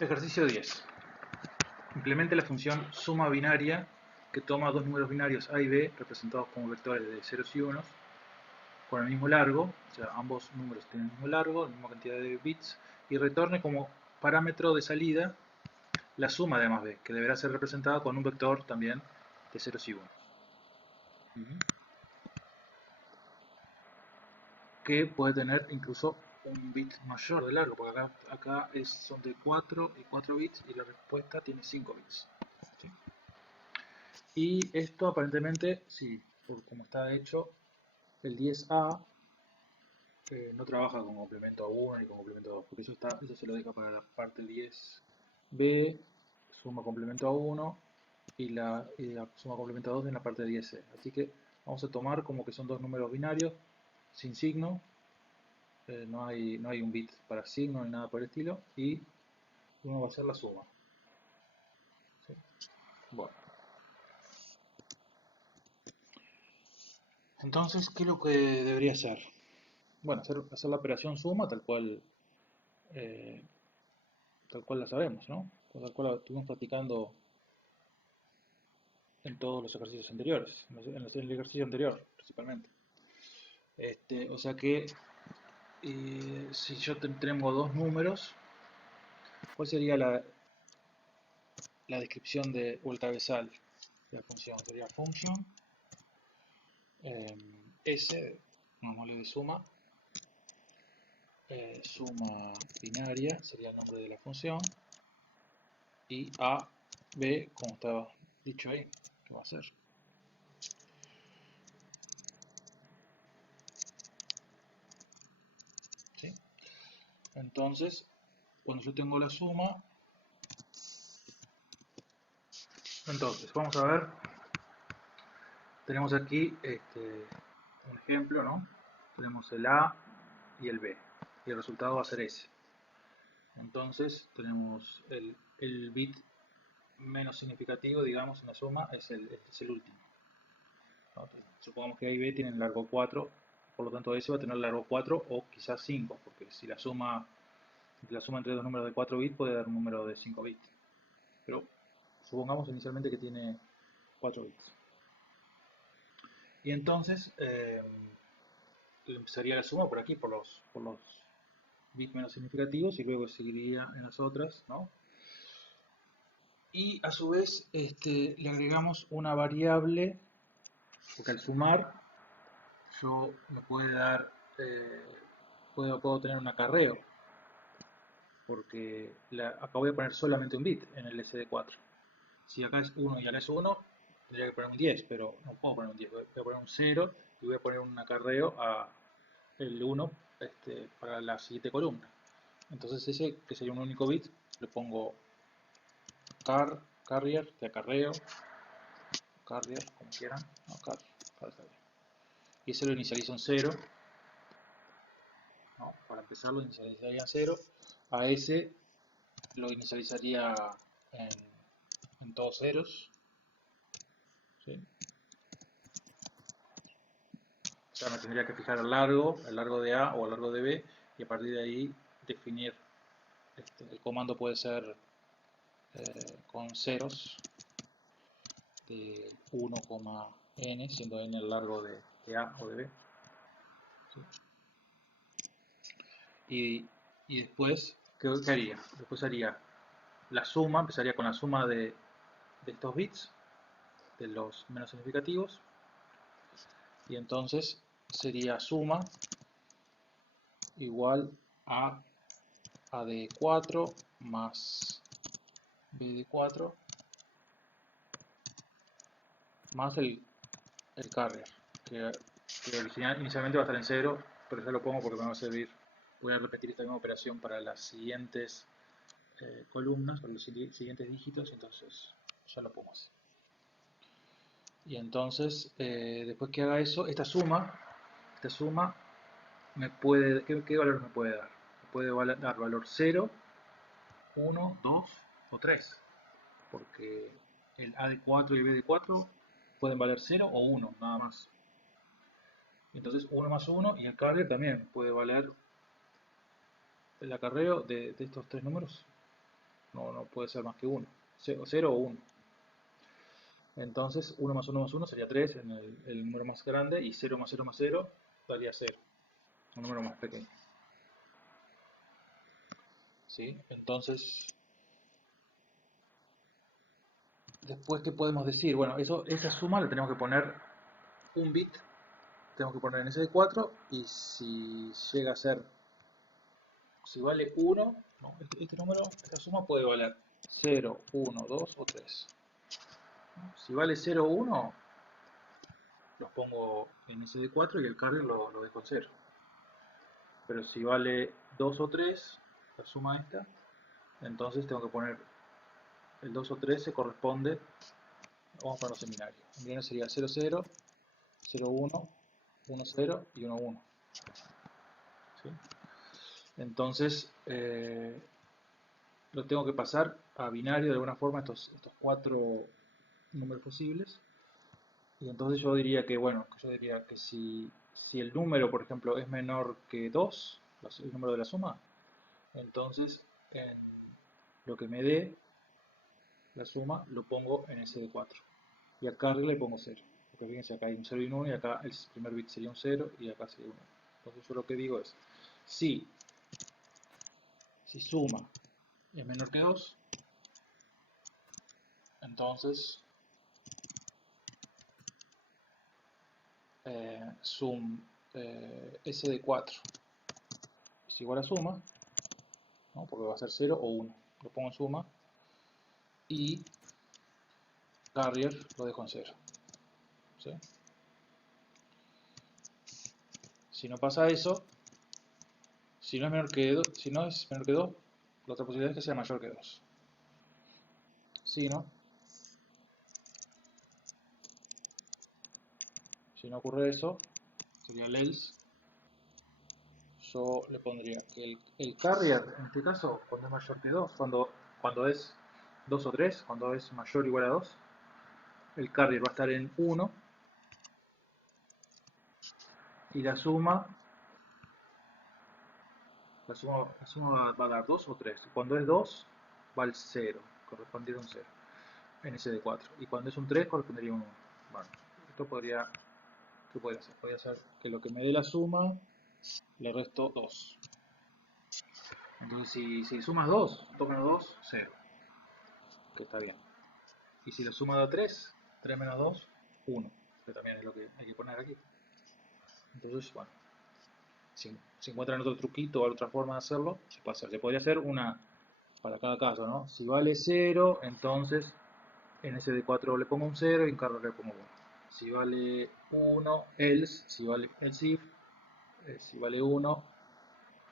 Ejercicio 10. Implemente la función suma binaria que toma dos números binarios A y B representados como vectores de ceros y unos con el mismo largo, o sea, ambos números tienen el mismo largo, la misma cantidad de bits, y retorne como parámetro de salida la suma de A más B, que deberá ser representada con un vector también de ceros y unos. Que puede tener incluso un bit mayor de largo, porque acá son de 4 y 4 bits y la respuesta tiene 5 bits. ¿Sí? Y esto aparentemente, sí, por como está hecho, el 10A no trabaja con complemento a 1 ni con complemento a 2, porque eso se lo deja para la parte 10B, suma complemento a 1 y la suma complemento a 2 en la parte 10C. Así que vamos a tomar como que son dos números binarios sin signo, no hay un bit para signo ni nada por el estilo, y uno va a ser la suma. ¿Sí? Bueno, entonces, ¿qué es lo que debería hacer? Bueno, hacer la operación suma eh, tal cual la sabemos, ¿no? Tal cual la estuvimos practicando en todos los ejercicios anteriores, en el ejercicio anterior principalmente. O sea que si yo tengo dos números, ¿cuál sería la descripción o el cabezal de la función? Sería function S, llamémosle de suma, suma binaria sería el nombre de la función, y A, B, como estaba dicho ahí, ¿qué va a ser? ¿Sí? Entonces, cuando yo tengo la suma, entonces vamos a ver, tenemos aquí un ejemplo, ¿no? Tenemos el A y el B, y el resultado va a ser S. Entonces, tenemos el bit menos significativo, digamos, en la suma, este es el último, ¿no? Supongamos que A y B tienen largo 4, por lo tanto S va a tener largo 4 o quizás 5, porque si la suma entre dos números de 4 bits puede dar un número de 5 bits. Pero supongamos inicialmente que tiene 4 bits. Y entonces empezaría la suma por aquí, por los bits menos significativos, y luego seguiría en las otras, ¿no? Y a su vez le agregamos una variable, porque al sumar yo me puede dar, puedo tener un acarreo, porque acá voy a poner solamente un bit en el SD4. Si acá es 1 y acá es 1, tendría que poner un 10, pero no puedo poner un 10, voy a poner un 0 y voy a poner un acarreo a el 1 para la siguiente columna. Entonces ese, que sería un único bit, le pongo carrier, de acarreo, carrier, como quieran, no, car está bien. Y ese lo inicializo en 0, ¿no? Para empezar lo inicializaría en 0, a ese lo inicializaría en todos ceros, ¿sí? O sea, me tendría que fijar el largo de A o el largo de B, y a partir de ahí definir, el comando puede ser con ceros de 1,n, siendo n el largo de A o de B. ¿Sí? Y después, ¿qué haría? Después haría la suma, empezaría con la suma de estos bits, de los menos significativos, y entonces sería suma igual a de 4 más b de 4 más el carrier, que inicialmente va a estar en 0, pero ya lo pongo porque me va a servir. Voy a repetir esta misma operación para las siguientes columnas, para los siguientes dígitos, entonces ya lo pongo así. Y entonces, después que haga eso, esta suma ¿qué valor me puede dar? Me puede dar valor 0, 1, 2 o 3, porque el A de 4 y el B de 4 pueden valer 0 o 1, nada más. Entonces 1 más 1, y el carrier también puede valer el acarreo de estos tres números, no puede ser más que 1. 0 o 1. Entonces 1 más 1 sería 3 en el número más grande, y 0 más 0 daría 0, un número más pequeño. ¿Sí? Entonces, después, ¿qué podemos decir? Bueno, esa suma le tenemos que poner un bit, tenemos que poner en ese de 4, y si llega a ser, si vale 1, ¿no? Este número, esta suma puede valer 0, 1, 2 o 3. Si vale 0 o 1, los pongo en ese de 4 y el carrier lo dejo en 0. Pero si vale 2 o 3, la suma esta, entonces tengo que poner el 2 o 3 se corresponde, vamos a ponerlos en binario. En binario sería 0, 0, 0, 1, 1, 0 y 1, 1. ¿Sí? Entonces, lo tengo que pasar a binario de alguna forma, estos 4 números posibles. Y entonces yo diría que, bueno, si el número, por ejemplo, es menor que 2, el número de la suma, entonces en lo que me dé la suma lo pongo en ese de 4. Y acá le pongo 0. Porque fíjense, acá hay un 0 y un 1, y acá el primer bit sería un 0 y acá sería un 1. Entonces yo lo que digo es, si suma es menor que 2, entonces sum s de 4 es igual a suma, ¿no? Porque va a ser 0 o 1. Lo pongo en suma y carrier lo dejo en 0. ¿Sí? Si no pasa eso, si no es menor que 2, la otra posibilidad es que sea mayor que 2. Si no ocurre eso, sería el else. Yo le pondría que el carrier, en este caso, cuando es mayor que 2, cuando es 2 o 3, cuando es mayor o igual a 2, el carrier va a estar en 1 y la suma va a dar 2 o 3. Cuando es 2, va al 0, correspondería a un 0 en ese de 4. Y cuando es un 3, correspondería a un 1. Bueno, esto ¿qué podría hacer? Podría hacer que lo que me dé la suma, le resto 2. Entonces, si sumas 2, 2 menos 2, 0. Que está bien. Y si la suma da 3, 3 menos 2, 1. Que también es lo que hay que poner aquí. Entonces, bueno, si encuentran otro truquito o otra forma de hacerlo, se puede hacer. Se podría hacer una para cada caso, ¿no? Si vale 0, entonces en ese de 4 le pongo un 0 y en carro le pongo 1. Si vale 1, else, si vale else if, si vale 1,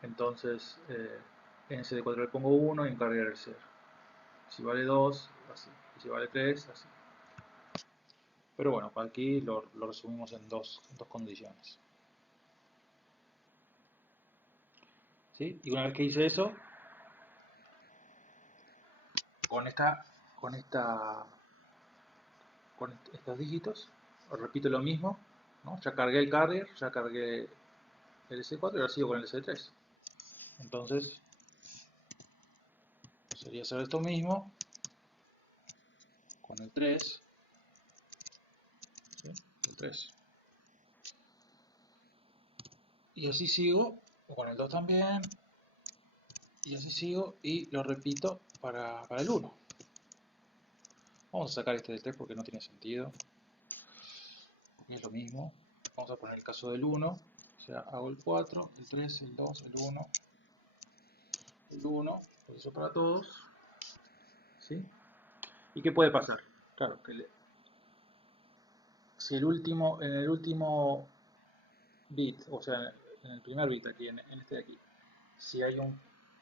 entonces en ese de 4 le pongo 1 y en carrier el 0. Si vale 2, así. Y si vale 3, así. Pero bueno, aquí lo resumimos en dos condiciones. ¿Sí? Y una vez que hice eso, con estos dígitos, os repito lo mismo, ¿no? Ya cargué el carrier, ya cargué el S4 y ahora sigo con el S3. Entonces, sería hacer esto mismo con el 3, ¿sí? El 3. Y así sigo, con el 2 también, y así sigo, y lo repito para el 1. Vamos a sacar este del 3 porque no tiene sentido, porque es lo mismo. Vamos a poner el caso del 1, o sea, hago el 4, el 3, el 2, el 1, el 1, eso para todos, ¿sí? ¿Y qué puede pasar? Claro, que si en el último bit, o sea, en el primer bit aquí, en este de aquí, si hay un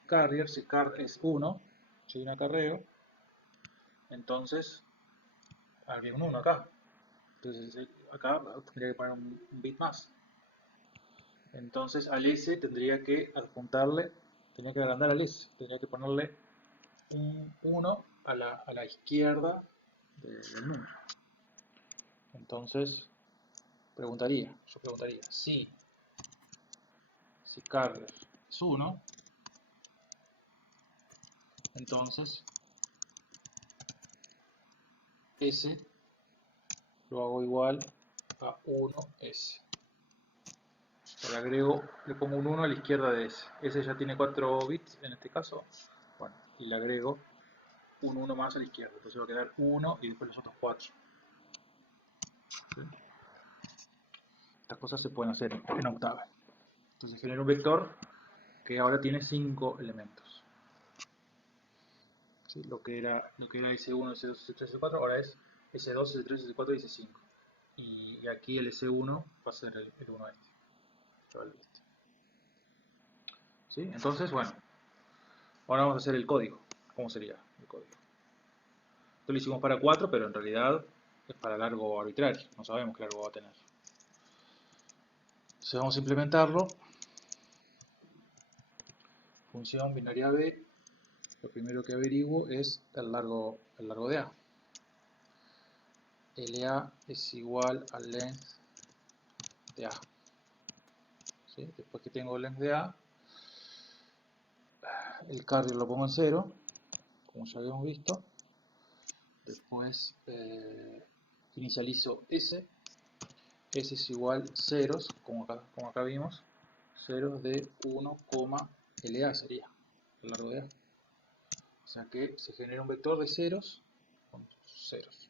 carrier, si car es 1, si hay un acarreo, entonces habría un 1 acá. Entonces acá tendría que poner un bit más. Entonces al S tendría que adjuntarle, tendría que agrandar al S, tendría que ponerle un 1 a la izquierda del número. Entonces yo preguntaría, si carrier es 1, Entonces S lo hago igual a 1S. Le agrego, le pongo un 1 a la izquierda de S. S ya tiene 4 bits en este caso. Bueno, y le agrego un 1 más a la izquierda. Entonces va a quedar 1 y después los otros 4. ¿Sí? Estas cosas se pueden hacer en Octave. Entonces genera un vector que ahora tiene 5 elementos. ¿Sí? Lo que era S1, S2, S3, S4, ahora es S2, S3, S4 y S5. Y aquí el S1 va a ser el 1 este. ¿Sí? Entonces, bueno, ahora vamos a hacer el código. ¿Cómo sería el código? Esto lo hicimos para 4, pero en realidad es para largo arbitrario. No sabemos qué largo va a tener. Entonces vamos a implementarlo. Función binaria B. Lo primero que averiguo es el largo de A. LA es igual al length de A. ¿Sí? Después que tengo el length de A, el carrier lo pongo en 0, como ya habíamos visto. Después inicializo S. S es igual ceros, como acá vimos, ceros de 1, LA sería el largo de A. O sea que se genera un vector de ceros con ceros.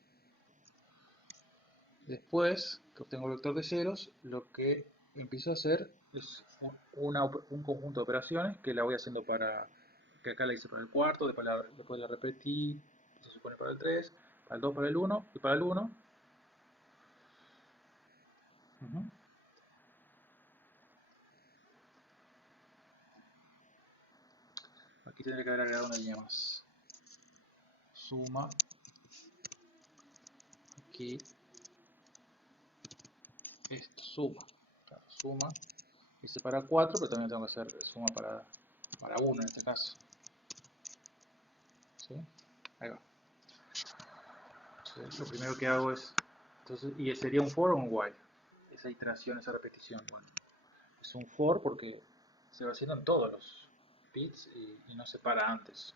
Después que obtengo el vector de ceros, lo que empiezo a hacer es un conjunto de operaciones que la voy haciendo que acá la hice para el cuarto, después la repetí, se supone para el 3, para el 2, para el 1 y para el 1. Aquí tendría que haber agregado una línea más. Suma. Aquí. Esto, suma. Claro, suma. Hice para 4, pero también tengo que hacer suma para 1 en este caso. ¿Sí? Ahí va. Entonces, lo primero que hago es, y sería un for o un while, esa iteración, esa repetición. Bueno, es un for porque se va haciendo en todos los bits y no se para antes.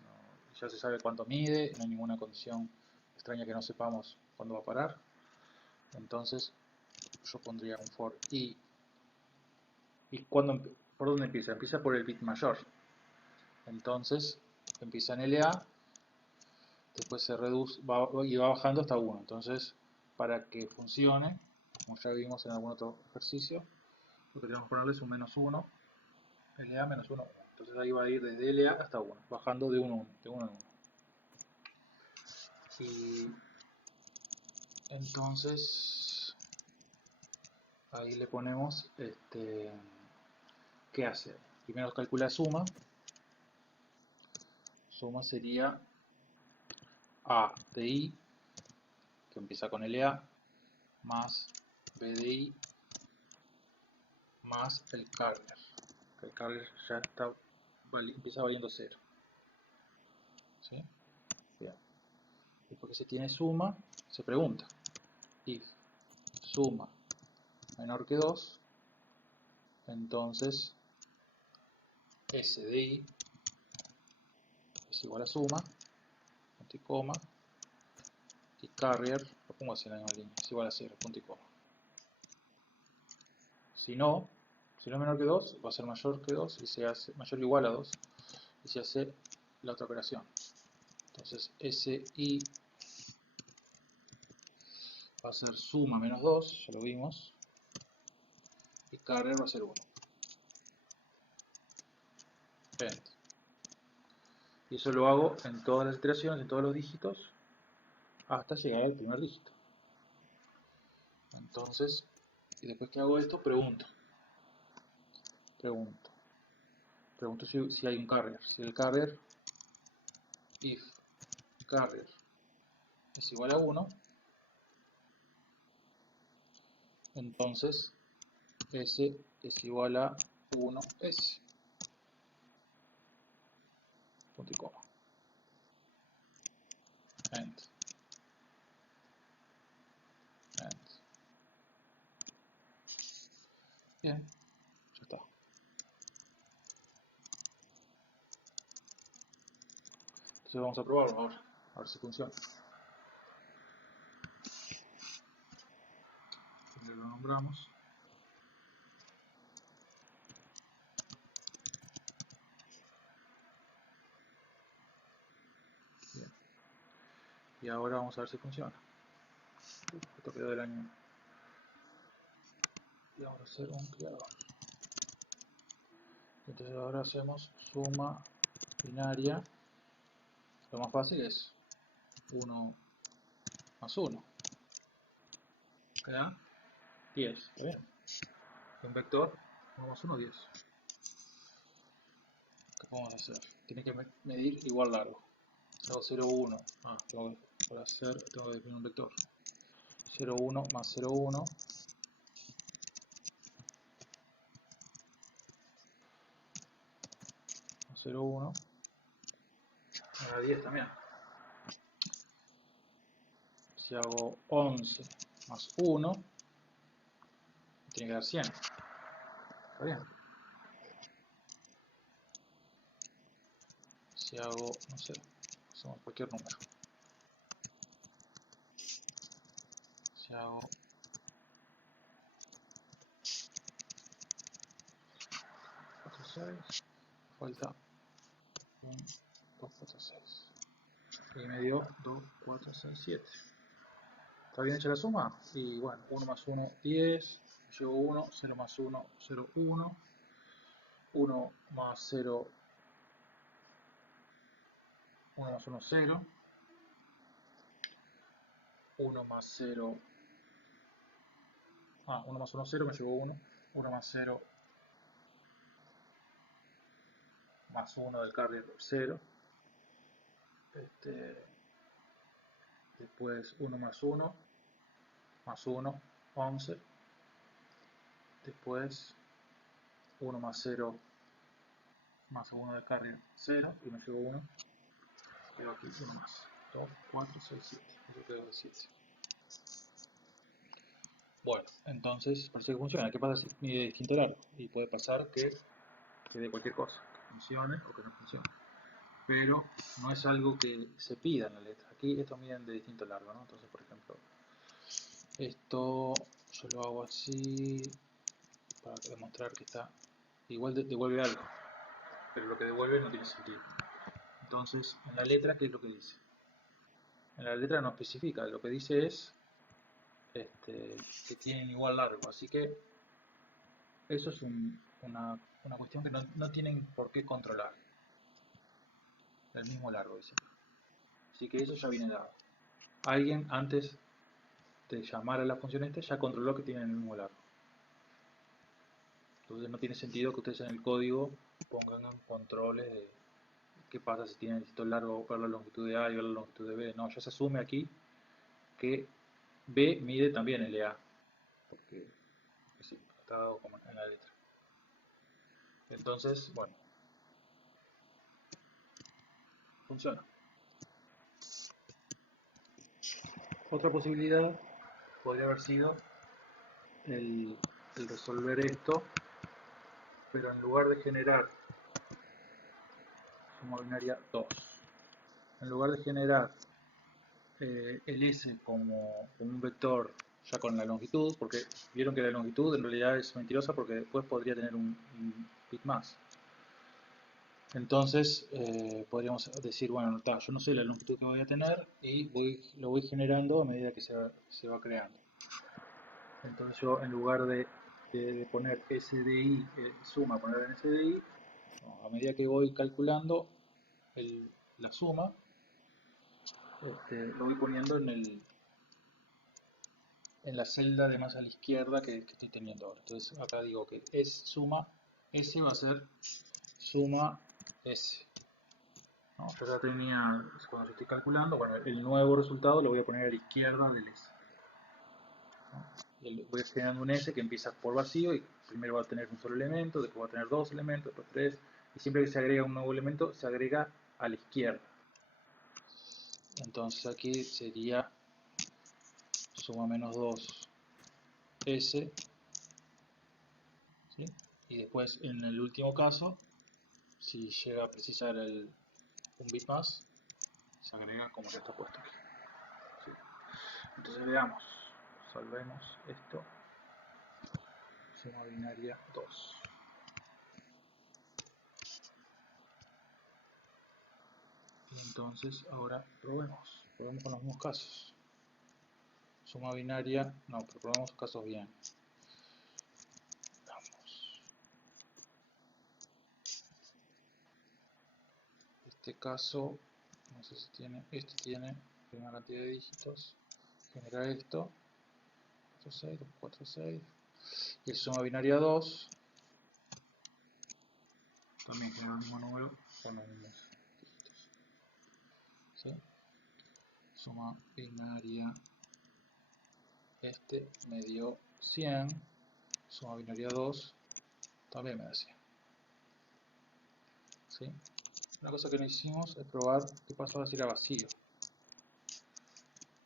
Ya se sabe cuánto mide, no hay ninguna condición extraña que no sepamos cuándo va a parar. Entonces yo pondría un for y ¿por dónde empieza? Empieza por el bit mayor. Entonces empieza en LA, después se reduce y va bajando hasta 1. Entonces, para que funcione, como ya vimos en algún otro ejercicio, lo que tenemos que ponerle es un menos 1, LA menos 1. Entonces ahí va a ir desde LA hasta 1, bajando de 1 en 1. Y entonces ahí le ponemos ¿qué hace? Primero calcula suma. Suma sería A de I, que empieza con LA, más B de I, más el carrier. El carrier ya empieza valiendo 0. ¿Sí? Bien. Y porque se tiene suma, se pregunta, if suma menor que 2, entonces S de I es igual a suma, punto y coma, y carrier, lo pongo así en la misma línea, es igual a 0, punto y coma. Si no es menor que 2, va a ser mayor que 2 y se hace mayor o igual a 2 y se hace la otra operación. Entonces SI va a ser suma menos 2, ya lo vimos, y carrier va a ser 1. End. Y eso lo hago en todas las iteraciones, en todos los dígitos, hasta llegar al primer dígito. Entonces, y después que hago esto, pregunto si hay un carrier. Si el carrier, if carrier es igual a 1, entonces S es igual a 1S. Punto y coma. End. End. Bien, ya está. Entonces vamos a probarlo ahora, a ver si funciona. Primero lo nombramos. Bien. Y ahora vamos a ver si funciona. Esto quedó del año. Y vamos a hacer un creador. Entonces ahora hacemos suma binaria. Lo más fácil es 1 más 1. ¿Queda? 10. ¿Está bien? Un vector 1 más 1, 10. ¿Qué podemos hacer? Tiene que medir igual largo. Hago 0, 1. Para tengo que definir un vector. 0, 1 más 0, 1. Más 0, 1. Me da 10 también. Si hago 11 más 1, tiene que dar 100. ¿Está bien? Si hago, no sé, hacemos cualquier número. Si hago 4, 6, falta 1, 2, 4, 6. Y me dio 2, 4, 6, 7. ¿Está bien hecha la suma? Y bueno, 1 más 1, 10. Llevo 1, 0 más 1, 0, 1. 1 más 0, 1 más 1, 0. 1 más 0. 1 más 1, 0, me llevo 1. 1 más 0 más 1 del carrier, 0. Después 1 más 1, más 1, 11. Después 1 más 0, más 1 del carrier, 0. Y me llevo 1. Quedo aquí 1 más. 2, 4, 6, 7. Eso quedó de 7. Bueno, entonces parece que funciona. ¿Qué pasa si mide distinto largo? Y puede pasar que de cualquier cosa, que funcione o que no funcione. Pero no es algo que se pida en la letra. Aquí estos miden de distinto largo, ¿no? Entonces, por ejemplo, esto yo lo hago así para demostrar que está igual, devuelve algo, pero lo que devuelve no tiene sentido. Entonces, en la letra, ¿qué es lo que dice? En la letra no especifica, lo que dice es que tienen igual largo, así que eso es una cuestión que no tienen por qué controlar. El mismo largo, dice. Así que eso ya viene dado. Alguien antes de llamar a la función esta ya controló que tienen el mismo largo. Entonces no tiene sentido que ustedes en el código pongan controles de qué pasa si tienen distinto largo para la longitud de A y la longitud de B. No, ya se asume aquí que B mide también el A. Porque sí, está dado como en la letra. Entonces, bueno, funciona. Otra posibilidad podría haber sido el resolver esto, pero en lugar de generar suma binaria 2, en lugar de generar el S como un vector ya con la longitud, porque vieron que la longitud en realidad es mentirosa porque después podría tener un bit más. Entonces podríamos decir, bueno, yo no sé la longitud que voy a tener y lo voy generando a medida que se va creando. Entonces yo en lugar de poner SDI, suma, poner en SDI, a medida que voy calculando la suma, lo voy poniendo en la celda de más a la izquierda que estoy teniendo ahora. Entonces acá digo que es suma S va a ser suma S. ¿No? Yo ya tenía, cuando yo estoy calculando, bueno, el nuevo resultado lo voy a poner a la izquierda del S. ¿No? Y voy generando un S que empieza por vacío y primero va a tener un solo elemento, después va a tener dos elementos, después tres. Y siempre que se agrega un nuevo elemento, se agrega a la izquierda. Entonces aquí sería suma menos 2 S, ¿sí? Y después en el último caso, si llega a precisar un bit más, se agrega como ya está puesto aquí. ¿Sí? Entonces veamos, salvemos esto, suma binaria 2. Y entonces ahora probemos con los mismos casos. Suma binaria, no, pero probemos los casos bien. Vamos. Este caso, no sé si tiene, este tiene una cantidad de dígitos, genera esto, 4, 6, 4, 6, y el suma binaria 2 también genera el mismo número con los mismos dígitos. ¿Sí? Suma binaria, este me dio 100, suma binaria 2 también me da 100. ¿Sí? Una cosa que no hicimos es probar qué pasó si era vacío.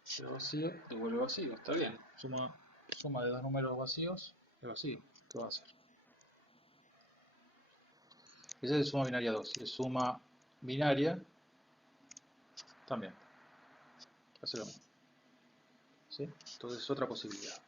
Si era vacío, devuelve vacío, está bien. Suma de dos números vacíos es vacío. ¿Qué va a hacer? Ese es el suma binaria 2. Y el suma binaria también hace lo mismo. ¿Sí? Entonces es otra posibilidad.